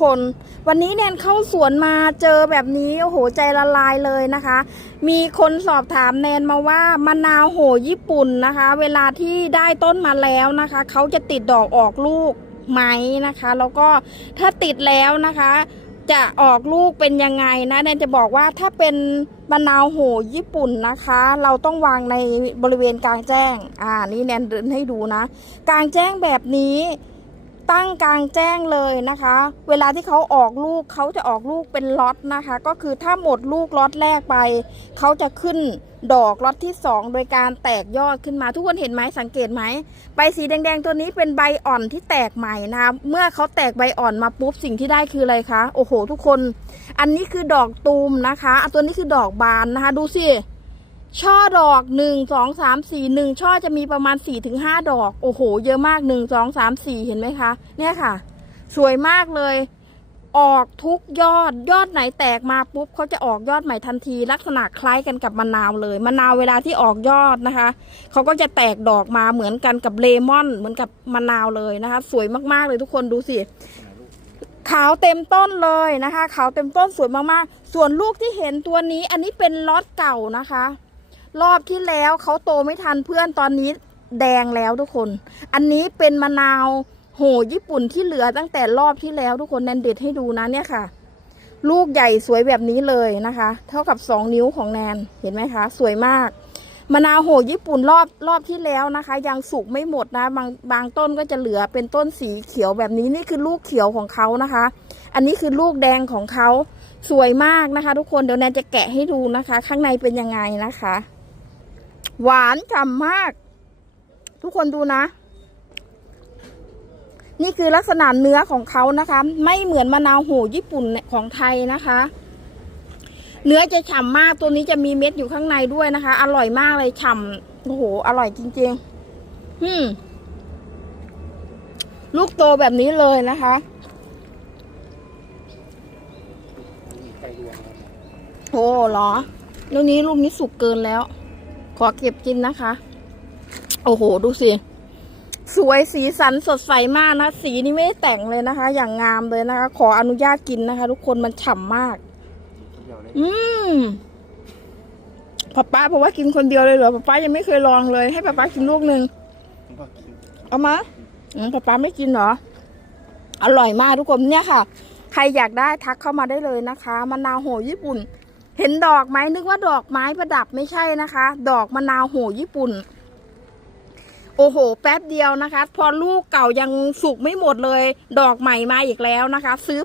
คน วันนี้แนนเข้าสวนมาเจอแบบนี้โอ้โหใจละลายเลยนะคะ มีคนสอบถามแนนมาว่ามะนาวโหญี่ปุ่นนะคะ เวลาที่ได้ต้นมาแล้วนะคะเขาจะติดดอกออกลูกไหมนะคะ แล้วก็ถ้าติดแล้วนะคะ จะออกลูกเป็นยังไงนะแนนจะบอกว่าถ้าเป็นมะนาวโหญี่ปุ่นนะคะ เราต้องวางในบริเวณกลางแจ้ง อ่านี่แนนเดินให้ดูนะ กลางแจ้งแบบนี้ ตั้งกลางแจ้งเลยนะคะ เวลาที่เขาออกลูกเขาจะออกลูกเป็นล็อตนะคะ ก็คือถ้าหมดลูกล็อตแรกไปเขาจะขึ้นดอกล็อตที่สองโดยการแตกยอดขึ้นมาทุกคนเห็นไหมสังเกตไหมใบสีแดงๆตัวนี้เป็นใบอ่อนที่แตกใหม่นะคะเมื่อเขาแตกใบอ่อนมาปุ๊บสิ่งที่ได้คืออะไรคะโอ้โห ทุกคน อันนี้คือดอกตูมนะคะอะตัวนี้คือดอกบานนะคะ ดูสิ ช่อดอกหนึ่งสองสามสี่หนึ่งช่อจะมีประมาณสี่ถึงห้าดอก โอ้โห เยอะมากหนึ่งสองสามสี่เห็นไหมคะ เนี่ยค่ะ สวยมากเลย ออกทุกยอดยอดไหนแตกมาปุ๊บเขาจะออกยอดใหม่ทันที ลักษณะคล้ายกันกับมะนาวเลยมะนาวเวลาที่ออกยอดนะคะเขาก็จะแตกดอกมาเหมือนกันกับเลมอน เหมือนกับมะนาวเลยนะคะ สวยมากๆเลยทุกคนดูสิขาวเต็มต้นเลยนะคะ ขาวเต็มต้นสวยมากๆ ส่วนลูกที่เห็นตัวนี้ อันนี้เป็นล็อตเก่านะคะ รอบที่แล้วเขาโตไม่ทันเพื่อนตอนนี้แดงแล้วทุกคน อันนี้เป็นมะนาวโหญี่ปุ่นที่เหลือตั้งแต่รอบที่แล้วทุกคนแนนเด็ดให้ดูนะเนี่ยค่ะ ลูกใหญ่สวยแบบนี้เลยนะคะ เท่ากับสองนิ้วของแนนเห็นไหมคะ สวยมากมะนาวโหญี่ปุ่นรอบรอบที่แล้วนะคะ ยังสุกไม่หมดนะบางบางต้นก็จะเหลือเป็นต้นสีเขียวแบบนี้นี่คือลูกเขียวของเขานะคะ อันนี้คือลูกแดงของเขาสวยมากนะคะ ทุกคนเดี๋ยวแนนจะแกะให้ดูนะคะ ข้างในเป็นยังไงนะคะ หวานฉ่ำมาก ทุกคนดูนะ นี่คือลักษณะเนื้อของเขานะคะ ไม่เหมือนมะนาวโหญี่ปุ่นของไทยนะคะ เนื้อจะฉ่ำมากตัวนี้จะมีเม็ดอยู่ข้างในด้วยนะคะ อร่อยมากเลยฉ่ำโอ้โห อร่อยจริงๆอืมลูกโตแบบนี้เลยนะคะโอ้หรอลูกนี้ลูกนี้สุกเกินแล้ว ขอเก็บกินนะคะ โอ้โห ดูสิ สวยสีสันสดใสมากนะ สีนี่ไม่ได้แต่งเลยนะคะ อย่างงามเลยนะคะ ขออนุญาตกินนะคะ ทุกคนมันฉ่ำมาก อืมป๊าป้าบอกว่ากินคนเดียวเลยเหรอป๊าป้ายังไม่เคยลองเลย ให้ป๊าป้ากินลูกหนึ่งเอามาอืมป๊าป้าไม่กินเหรอ อร่อยมากทุกคนเนี่ยค่ะ ใครอยากได้ทักเข้ามาได้เลยนะคะมะนาวโหญี่ปุ่น เห็นดอกไหมนึกว่าดอกไม้ประดับไม่ใช่นะคะ ดอกมะนาวโหญี่ปุ่น โอ้โห แป๊บเดียวนะคะ พอลูกเก่ายังสุกไม่หมดเลย ดอกใหม่มาอีกแล้วนะคะ ซื้อ